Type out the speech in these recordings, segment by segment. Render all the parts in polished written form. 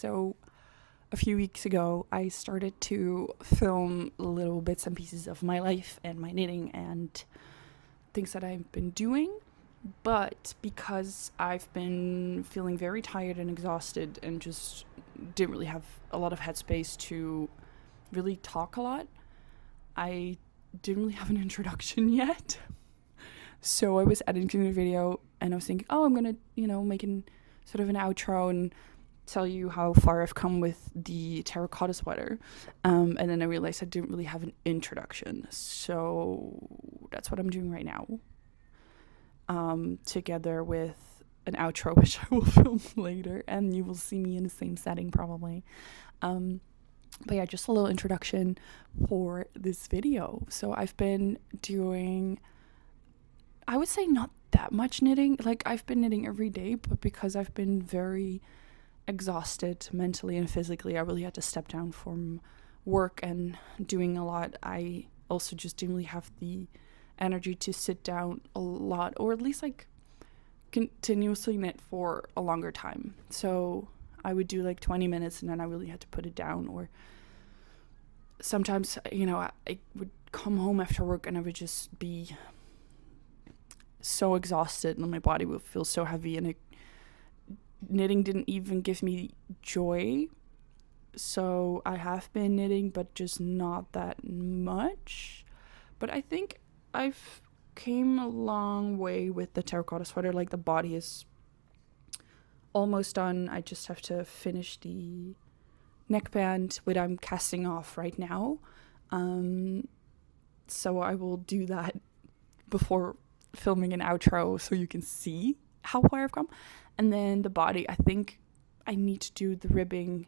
So a few weeks ago, I started to film little bits and pieces of my life and my knitting and things that I've been doing. But because I've been feeling very tired and exhausted and just didn't really have a lot of headspace to really talk a lot, I didn't really have an introduction yet. So I was editing the video and I was thinking, I'm going to, make sort of an outro and tell you how far I've come with the terracotta sweater. And then I realized I didn't really have an introduction. So that's what I'm doing right now. Together with an outro, which I will film later. And you will see me in the same setting probably. But yeah, just a little introduction for this video. So I've been doing, I would say not that much knitting. Like I've been knitting every day, but because I've been very exhausted mentally and physically, I really had to step down from work and doing a lot. I also just didn't really have the energy to sit down a lot, or at least like continuously knit for a longer time. So I would do like 20 minutes and then I really had to put it down. Or sometimes, I would come home after work and I would just be so exhausted and my body would feel so heavy, and knitting didn't even give me joy. So I have been knitting, but just not that much. But I think I've came a long way with the terracotta sweater. Like the body is almost done. I just have to finish the neckband, which I'm casting off right now. So I will do that before filming an outro so you can see how far I've come. And then the body, I think I need to do the ribbing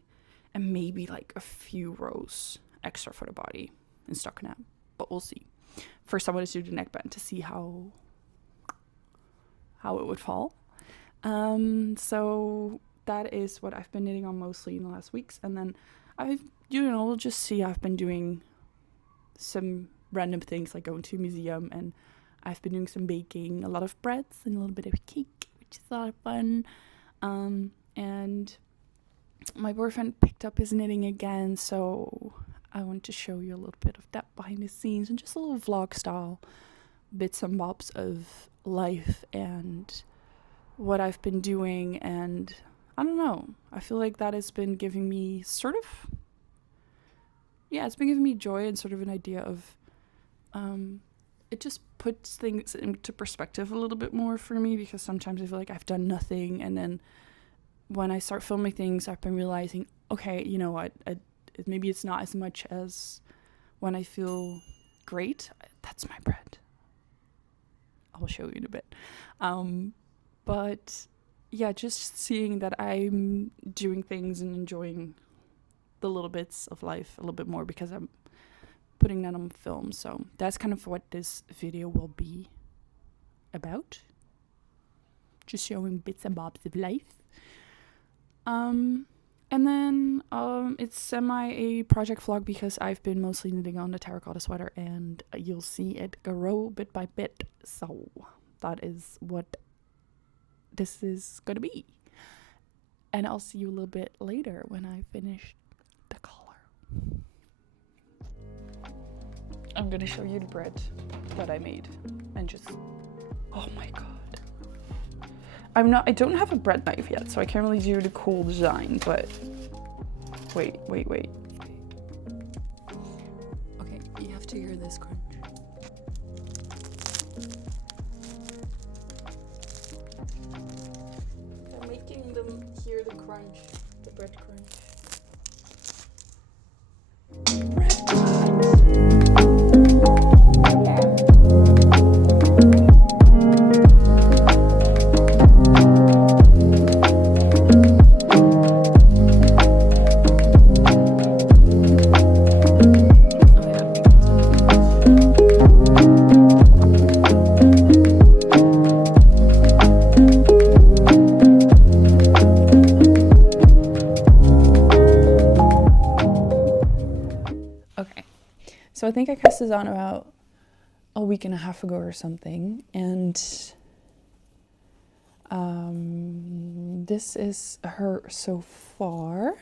and maybe like a few rows extra for the body in stockinette, but we'll see. First I want to do the neckband to see how it would fall. So that is what I've been knitting on mostly in the last weeks. And then we'll just see, I've been doing some random things like going to a museum, and I've been doing some baking, a lot of breads and a little bit of cake, which is a lot of fun. And my boyfriend picked up his knitting again, so I want to show you a little bit of that behind the scenes and just a little vlog style bits and bobs of life and what I've been doing. And I don't know, I feel like that has been giving me it's been giving me joy and sort of an idea of it just puts things into perspective a little bit more for me, because sometimes I feel like I've done nothing, and then when I start filming things, I've been realizing, okay, you know what, maybe it's not as much as when I feel great. That's my bread. I'll show you in a bit. But yeah, just seeing that I'm doing things and enjoying the little bits of life a little bit more because I'm putting that on film. So that's kind of what this video will be about. Just showing bits and bobs of life. And then it's semi a project vlog because I've been mostly knitting on the terracotta sweater, and you'll see it grow bit by bit. So that is what this is gonna be. And I'll see you a little bit later when I finish the color. I'm gonna show you the bread that I made, and just, oh my god. I don't have a bread knife yet, so I can't really do the cool design, but wait. Okay, you have to hear this crunch. I'm making them hear the crunch, the bread crunch. So I think I cast this on about a week and a half ago or something, and This is her so far.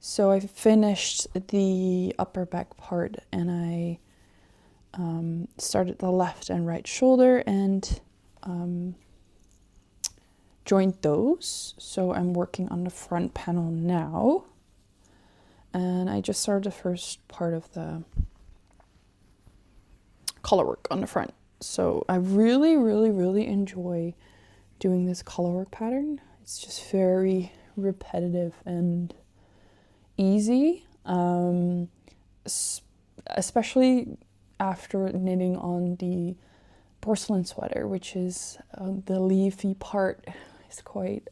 So I finished the upper back part and I started the left and right shoulder and joined those. So I'm working on the front panel now. And I just started the first part of the color work on the front. So I really, really, really enjoy doing this color work pattern. It's just very repetitive and easy, especially after knitting on the porcelain sweater, which is the leafy part is quite,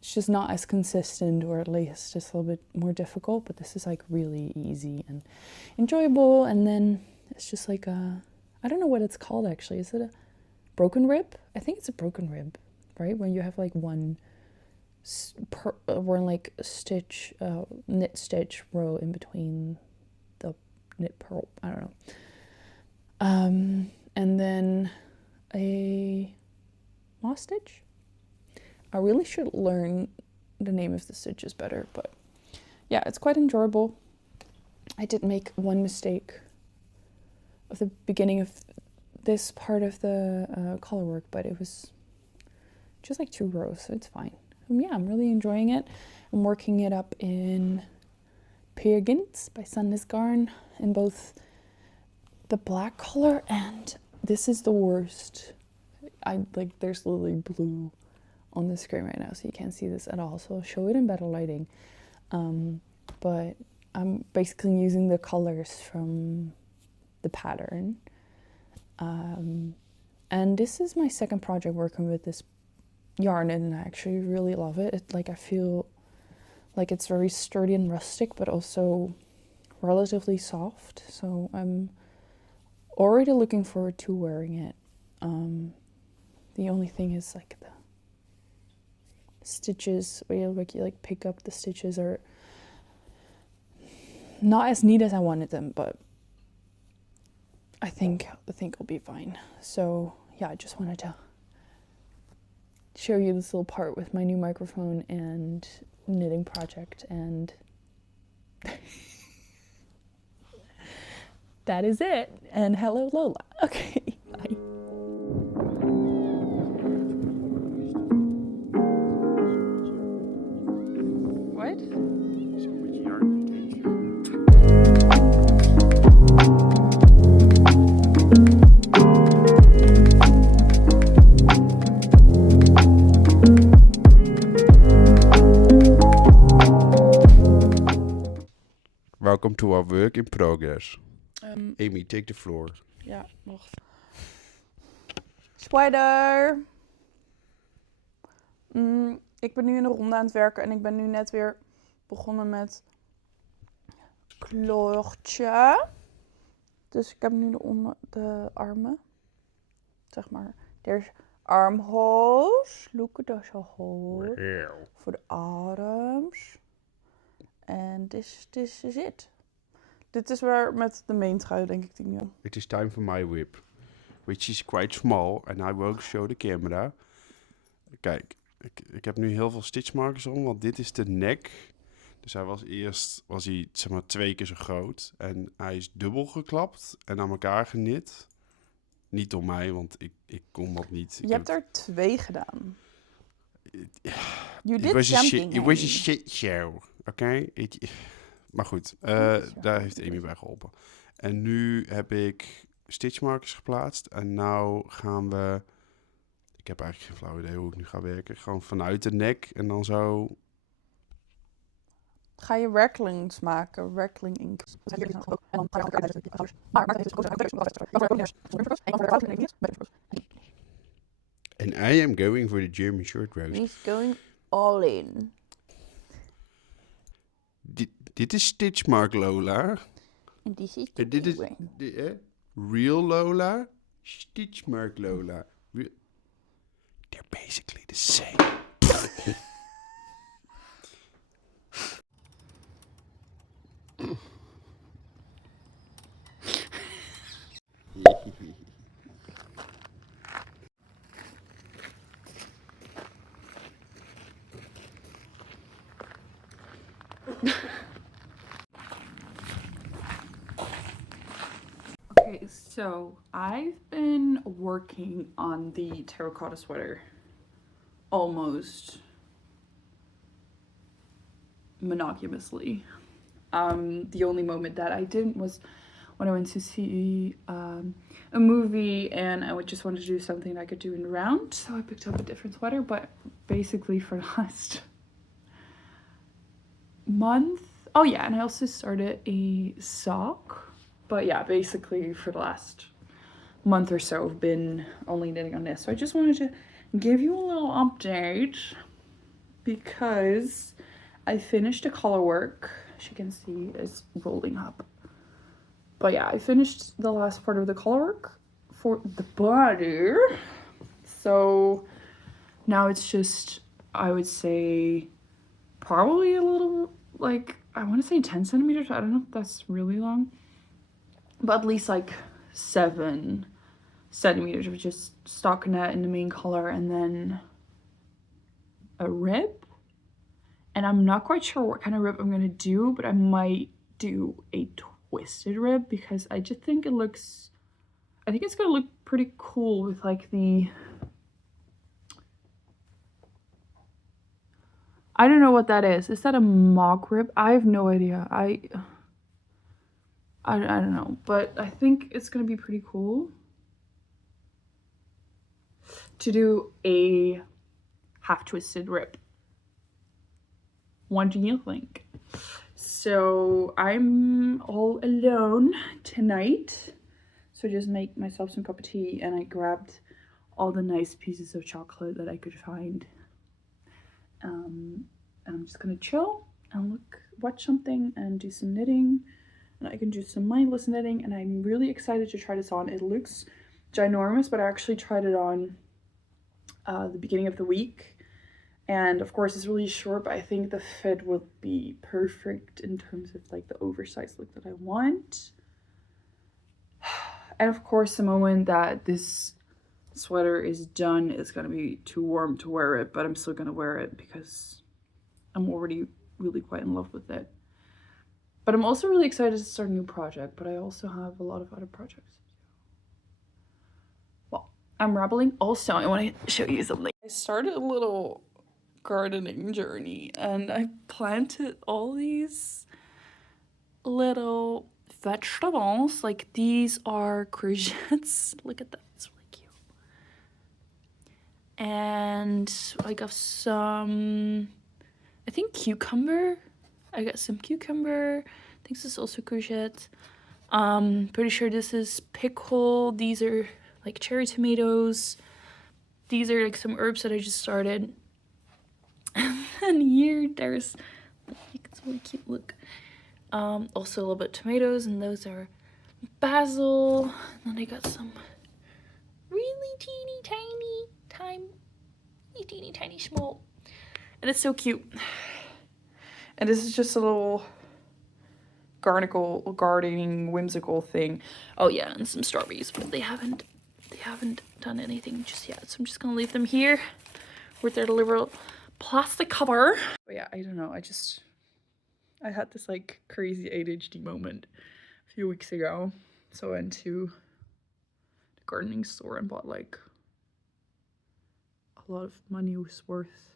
it's just not as consistent, or at least just a little bit more difficult, but this is like really easy and enjoyable. And then it's just like I don't know what it's called actually. Is it a broken rib? I think it's a broken rib, right? When you have like one stitch, knit stitch row in between the knit purl. I don't know. And then a moss stitch. I really should learn the name of the stitches better, but yeah, it's quite enjoyable. I did make one mistake of the beginning of this part of the color work, but it was just like 2 rows, so it's fine. Yeah, I'm really enjoying it. I'm working it up in Peergynt by Sunless Garn in both the black color, and this is the worst. There's literally blue on the screen right now, so you can't see this at all, so I'll show it in better lighting. But I'm basically using the colors from the pattern. And this is my second project working with this yarn, and I actually really love it. I feel like it's very sturdy and rustic, but also relatively soft. So I'm already looking forward to wearing it. The only thing is like the stitches, where you pick up the stitches, are not as neat as I wanted them, but I think it'll be fine. So yeah, I just wanted to show you this little part with my new microphone and knitting project, and that is it. And hello Lola. Okay, bye. What? Welcome to our work in progress. Amy, take the floor. Ja, wacht. Spider! Ik ben nu in de ronde aan het werken en ik ben nu net weer begonnen met kloortje. Dus ik heb nu de armen. Zeg maar, there's armholes. Look at those holes. Voor de arms. En this is it. Dit is weer met de main trui, denk ik, die nu. It is time for my whip, which is quite small, and I will show the camera. Kijk, ik heb nu heel veel stitchmarkers om, want dit is de nek. Dus was hij zeg maar 2 keer zo groot. En hij is dubbel geklapt en aan elkaar geknit. Niet door mij, want ik kon dat niet. Je hebt er 2 gedaan. You did something. It was a Amy. shit show, oké? Maar goed, daar heeft Amy bij geholpen. En nu heb ik stitchmarkers geplaatst. En nou gaan we... Ik heb eigenlijk geen flauw idee hoe ik nu ga werken. Gewoon vanuit de nek en dan zo... Ga je racklings maken? Rackling ink. And I am going for the German short rows. He's going all in. Dit is Stitchmark Lola. En die zit En dit is Real Lola. Stitchmark Lola. They're basically the same. So I've been working on the terracotta sweater almost monogamously. The only moment that I didn't was when I went to see a movie, and I just wanted to do something I could do in round, so I picked up a different sweater. But basically for the last month, oh yeah, and I also started a sock. But yeah, basically for the last month or so I've been only knitting on this. So I just wanted to give you a little update because I finished the color work. As you can see, it's rolling up. But yeah, I finished the last part of the color work for the body. So now it's just, I would say, probably a little, like, I want to say 10 centimeters. I don't know if that's really long. But at least like 7 centimeters of just stockinette in the main color, and then a rib. And I'm not quite sure what kind of rib I'm gonna do, but I might do a twisted rib because I just think it looks, I think it's gonna look pretty cool with like the, I don't know what that is. Is that a mock rib? I have no idea. I don't know, but I think it's gonna be pretty cool to do a half twisted rib. What do you think? So I'm all alone tonight, so just make myself some cup of tea, and I grabbed all the nice pieces of chocolate that I could find, and I'm just gonna chill and watch something and do some knitting. And I can do some mindless knitting, and I'm really excited to try this on. It looks ginormous, but I actually tried it on the beginning of the week, and of course it's really short, but I think the fit will be perfect in terms of like the oversized look that I want. And of course the moment that this sweater is done, it's gonna be too warm to wear it, but I'm still gonna wear it because I'm already really quite in love with it. But I'm also really excited to start a new project, but I also have a lot of other projects. Well, I'm rambling. Also, I want to show you something. I started a little gardening journey, and I planted all these little vegetables. Like, these are courgettes. Look at that. It's really cute. And I got some, I think, cucumber. I got some cucumber. I think this is also courgette. Pretty sure this is pickle. These are like cherry tomatoes. These are like some herbs that I just started. And then here there's, it's really cute, look. Also a little bit of tomatoes, and those are basil. And then I got some really teeny tiny small. And it's so cute. And this is just a little gardening whimsical thing. Oh yeah, and some strawberries, but they haven't done anything just yet. So I'm just gonna leave them here with their little plastic cover. But yeah, I don't know. I had this like crazy ADHD moment a few weeks ago. So I went to the gardening store and bought like a lot of money's worth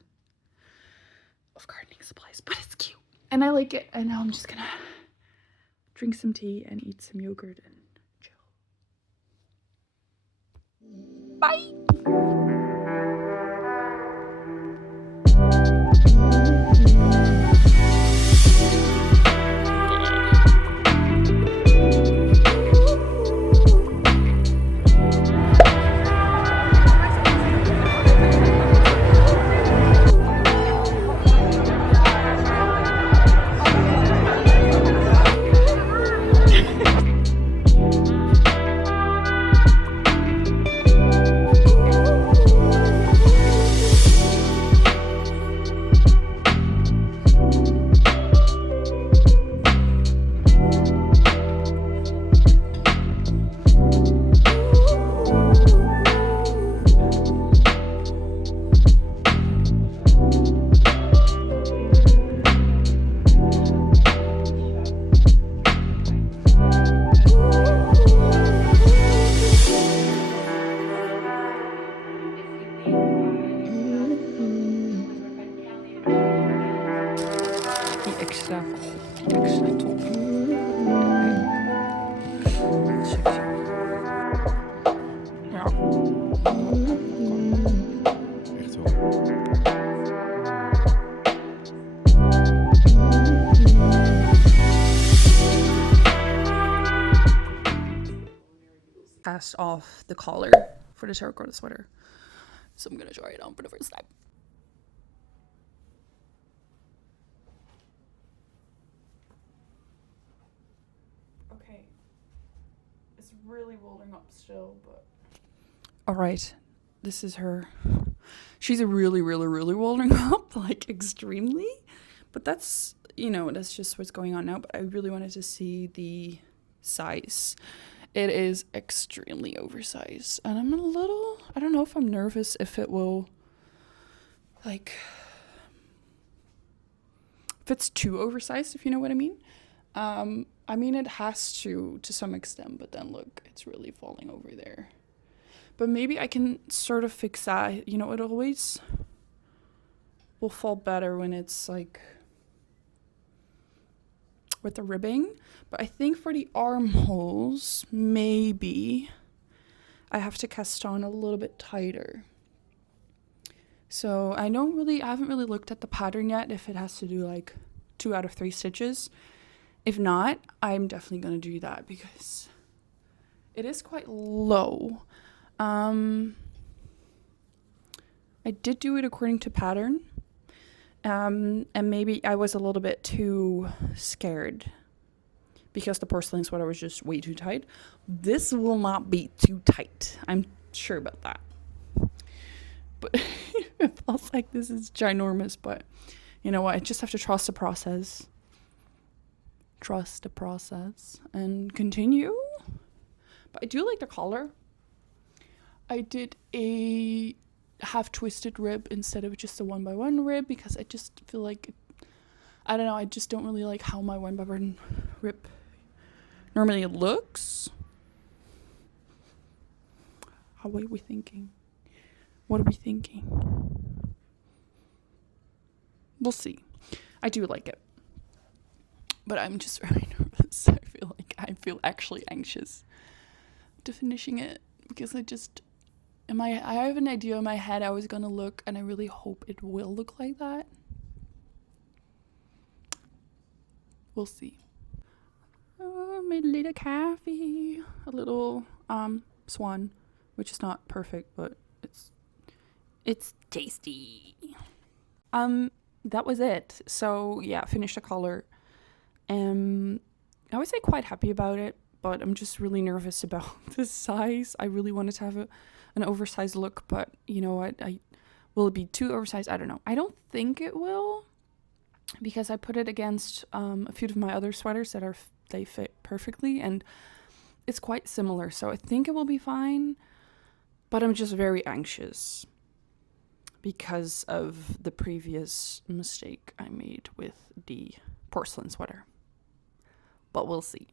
of gardening supplies, but it's cute and I like it. And now I'm just gonna drink some tea and eat some yogurt and chill. Bye. extra top. Ja. Echt wel. Cast off the collar for the terracotta sweater. So I'm gonna try it on for the first time. Okay. It's really rolling up still, but... Alright. This is her. She's really rolling up, like extremely. But that's, that's just what's going on now. But I really wanted to see the size. It is extremely oversized. And I'm I don't know if I'm nervous if it will, like, if it's too oversized, if you know what I mean. I mean, it has to some extent, but then look, it's really falling over there. But maybe I can sort of fix that. It always will fall better when it's like with the ribbing. But I think for the armholes, maybe I have to cast on a little bit tighter. So I haven't really looked at the pattern yet if it has to do like 2 out of 3 stitches. If not, I'm definitely going to do that because it is quite low. I did do it according to pattern. And maybe I was a little bit too scared because the porcelain sweater was just way too tight. This will not be too tight. I'm sure about that. But it feels like this is ginormous, but you know what? I just have to trust the process. Trust the process and continue. But I do like the collar. I did a half twisted rib instead of just a 1x1 rib because I just feel like, I don't know, I just don't really like how my 1x1 rib normally looks. How are we thinking? What are we thinking? We'll see. I do like it. But I'm just really nervous. I feel actually anxious to finishing it because I have an idea in my head how it's gonna look, and I really hope it will look like that. We'll see. Oh, made a little coffee, a little swan, which is not perfect, but it's tasty. That was it. So yeah, finished the collar. I would say quite happy about it, but I'm just really nervous about the size. I really wanted to have an oversized look, but you know what? Will it be too oversized? I don't know. I don't think it will, because I put it against a few of my other sweaters that they fit perfectly, and it's quite similar. So I think it will be fine, but I'm just very anxious because of the previous mistake I made with the porcelain sweater. But we'll see.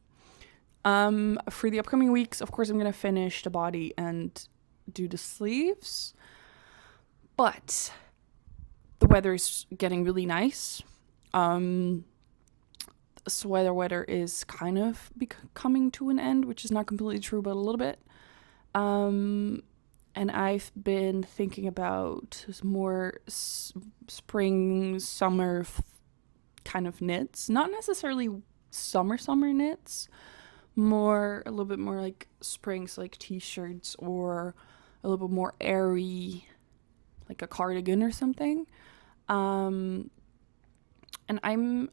For the upcoming weeks, of course, I'm going to finish the body and do the sleeves. But the weather is getting really nice. The weather is kind of coming to an end, which is not completely true, but a little bit. And I've been thinking about more spring, summer kind of knits. Not necessarily summer knits, a little bit more like springs, like t-shirts, or a little bit more airy, like a cardigan or something. And I'm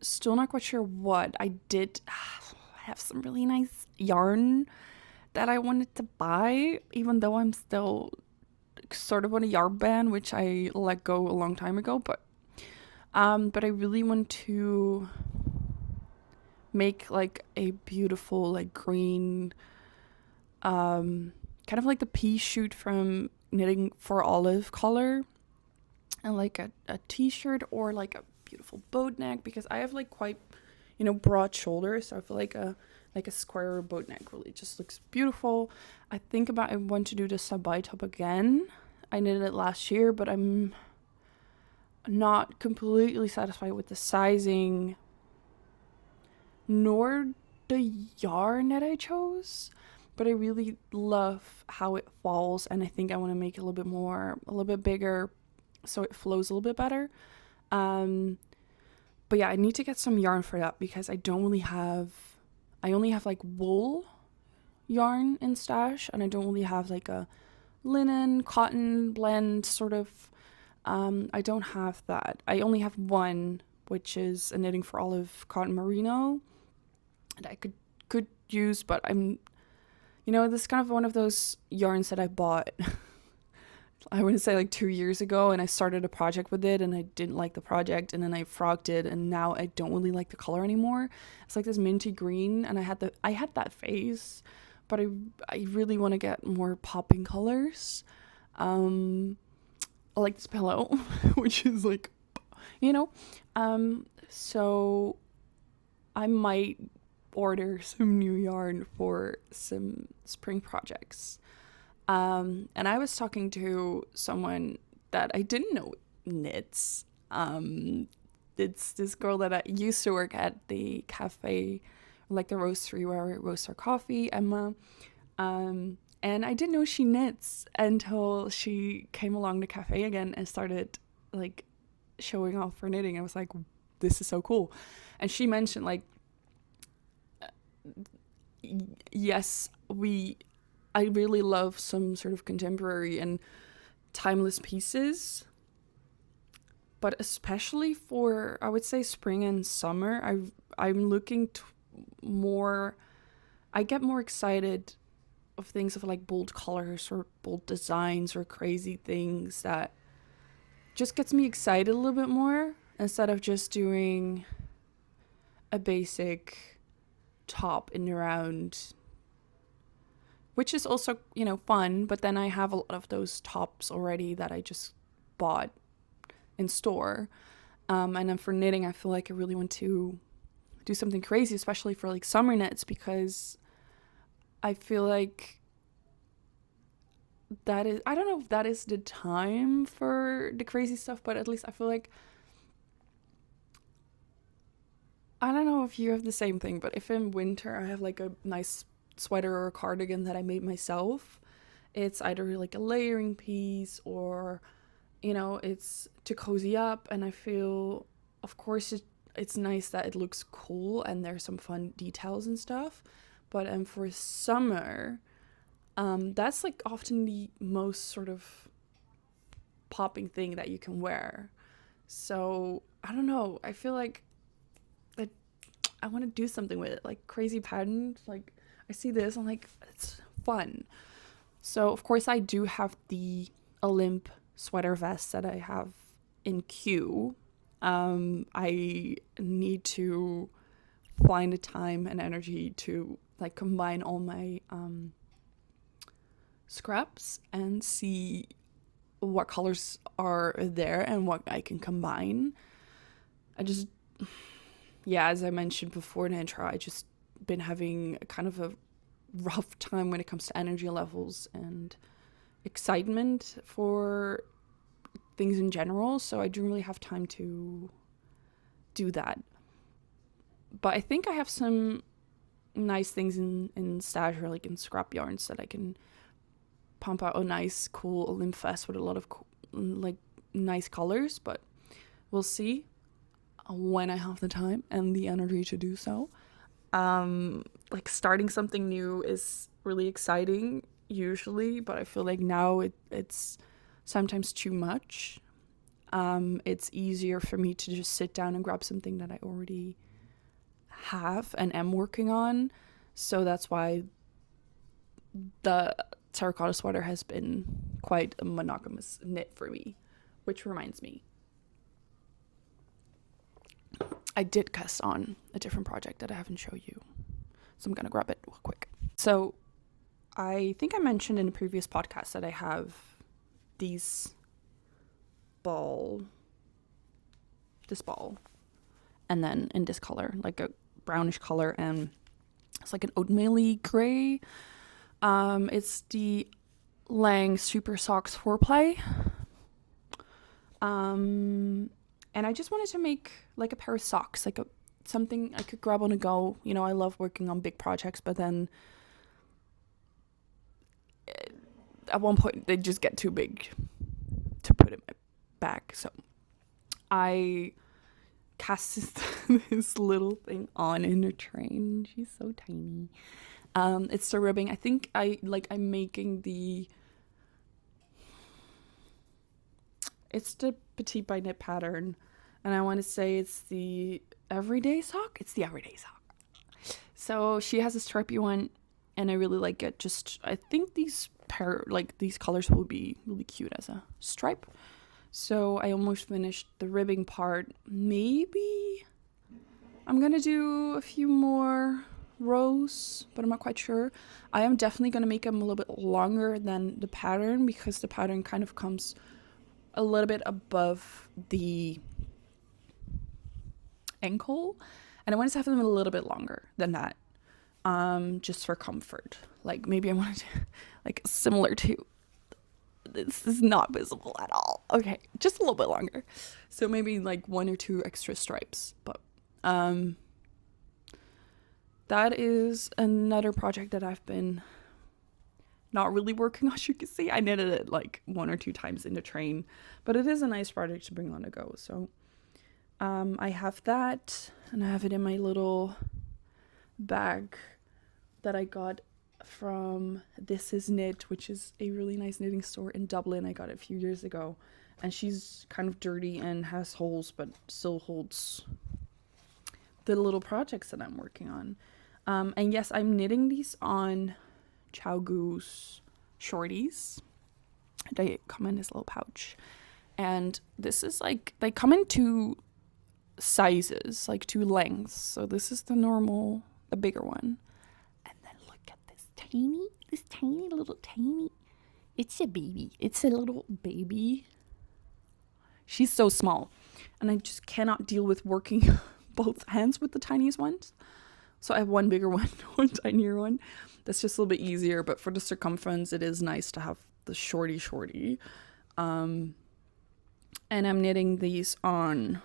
still not quite sure what. I did have some really nice yarn that I wanted to buy, even though I'm still sort of on a yarn ban, which I let go a long time ago, but I really want to make like a beautiful like green kind of like the pea shoot from Knitting for Olive color, and like a t-shirt or like a beautiful boat neck, because I have like quite broad shoulders, so I feel like a square boat neck really just looks beautiful. I want to do the sub-by top again. I knitted it last year, but I'm not completely satisfied with the sizing nor the yarn that I chose, but I really love how it falls, and I think I want to make it a little bit bigger, so it flows a little bit better. But yeah, I need to get some yarn for that because I only have like wool yarn in stash, and I don't really have like a linen cotton blend sort of. I don't have that. I only have one, which is a Knitting for Olive cotton merino that I could use, but this is kind of one of those yarns that I bought I wouldn't say like 2 years ago, and I started a project with it and I didn't like the project, and then I frogged it and now I don't really like the color anymore. It's like this minty green, and I had that phase, but I really want to get more popping colors. I like this pillow, which is like, you know, so I might order some new yarn for some spring projects. And I was talking to someone that I didn't know knits. It's this girl that I used to work at the cafe, like the roastery where we roast our coffee, Emma. And I didn't know she knits until she came along the cafe again and started like showing off her knitting. I was like, this is so cool. And she mentioned like, yes, I really love some sort of contemporary and timeless pieces, but especially for, I would say, spring and summer, I'm looking more. I get more excited of things of like bold colors or bold designs or crazy things that just gets me excited a little bit more instead of just doing a basic top in the round, which is also, fun, but then I have a lot of those tops already that I just bought in store. And then for knitting, I feel like I really want to do something crazy, especially for like summer knits, because I feel like I don't know if that is the time for the crazy stuff, but at least I feel like, I don't know if you have the same thing, but if in winter I have like a nice sweater or a cardigan that I made myself, it's either like a layering piece or, it's to cozy up, and I feel, of course, it's nice that it looks cool and there's some fun details and stuff. But for summer, that's like often the most sort of popping thing that you can wear. So I don't know. I feel like I want to do something with it, like crazy patterns. Like I see this, I'm like, it's fun. So of course I do have the Olymp sweater vest that I have in queue. I need to find the time and energy to like combine all my scraps and see what colors are there and what I can combine. As I mentioned before in the intro, I just been having kind of a rough time when it comes to energy levels and excitement for things in general, so I don't really have time to do that. But I think I have some nice things in stash, or like in scrap yarns, that I can pump out a nice cool Olymp vest with a lot of like nice colors, but we'll see when I have the time and the energy to do so. Like starting something new is really exciting usually, but I feel like now it's sometimes too much. It's easier for me to just sit down and grab something that I already have and am working on. So that's why the terracotta sweater has been quite a monogamous knit for me, which reminds me, I did cast on a different project that I haven't shown you, so I'm gonna grab it real quick. So I think I mentioned in a previous podcast that I have this ball, and then in this color, like a brownish color, and it's like an oatmeal-y gray. It's the Lang Super Socks Foreplay. And I just wanted to make like a pair of socks, like something I could grab on the go. You know, I love working on big projects, but then at one point they just get too big to put in my bag. So I cast this little thing on in a train. She's so tiny. It's the ribbing. I think I'm making it's the Petite by Knit pattern, and I want to say it's the everyday sock. It's the everyday sock. So she has a stripy one, and I really like it. Just I think these colors will be really cute as a stripe. So I almost finished the ribbing part. Maybe I'm gonna do a few more rows, but I'm not quite sure. I am definitely gonna make them a little bit longer than the pattern, because the pattern kind of comes a little bit above the ankle, and I want to have them a little bit longer than that, just for comfort. Like maybe I want to like similar to, this is not visible at all, okay, just a little bit longer, so maybe like 1 or 2 extra stripes. But that is another project that I've been not really working on. As you can see, I knitted it like 1 or 2 times in the train, but it is a nice project to bring on the go. So I have that, and I have it in my little bag that I got from This Is Knit, which is a really nice knitting store in Dublin. I got it a few years ago, and she's kind of dirty and has holes, but still holds the little projects that I'm working on. And yes, I'm knitting these on Chow Goose shorties. They come in this little pouch, and this is like, they come in 2 sizes, like 2 lengths. So this is the normal, the bigger one, and then look at this tiny little it's a baby. It's a little baby. She's so small, and I just cannot deal with working both hands with the tiniest ones. So I have one bigger one, one tinier one. That's just a little bit easier, but for the circumference, it is nice to have the shorty. And I'm knitting these on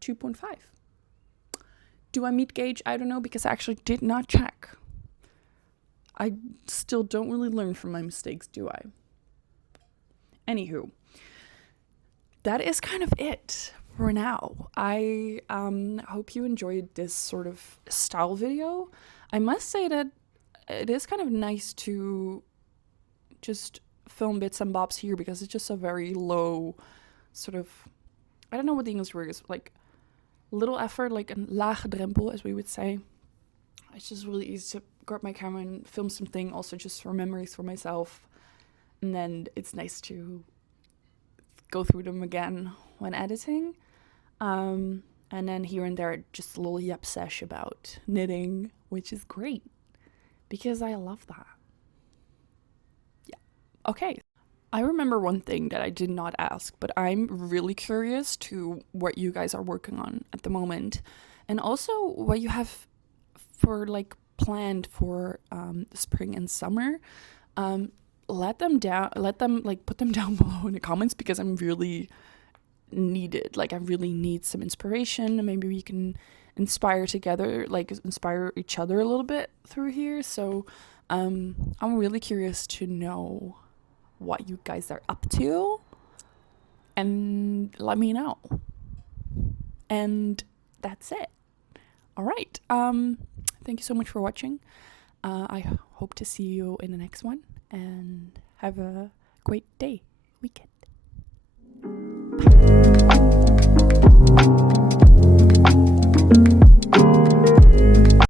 2.5. Do I meet gauge? I don't know, because I actually did not check. I still don't really learn from my mistakes, do I? Anywho, that is kind of it for now. I hope you enjoyed this sort of style video. I must say that it is kind of nice to just film bits and bobs here, because it's just a very low sort of, I don't know what the English word is, like little effort, like a lage drempel, as we would say. It's just really easy to grab my camera and film something, also just for memories for myself. And then it's nice to go through them again when editing. And then here and there, just a little yap sesh about knitting, which is great, because I love that. Yeah. Okay. I remember one thing that I did not ask, but I'm really curious to what you guys are working on at the moment, and also what you have for like planned for spring and summer. Let them put them down below in the comments, because I'm really needed. Like I really need some inspiration, and maybe we can inspire together, like inspire each other a little bit through here. So I'm really curious to know what you guys are up to, and let me know. And that's it. All right. Thank you so much for watching. I hope to see you in the next one, and have a great day, weekend. Bye.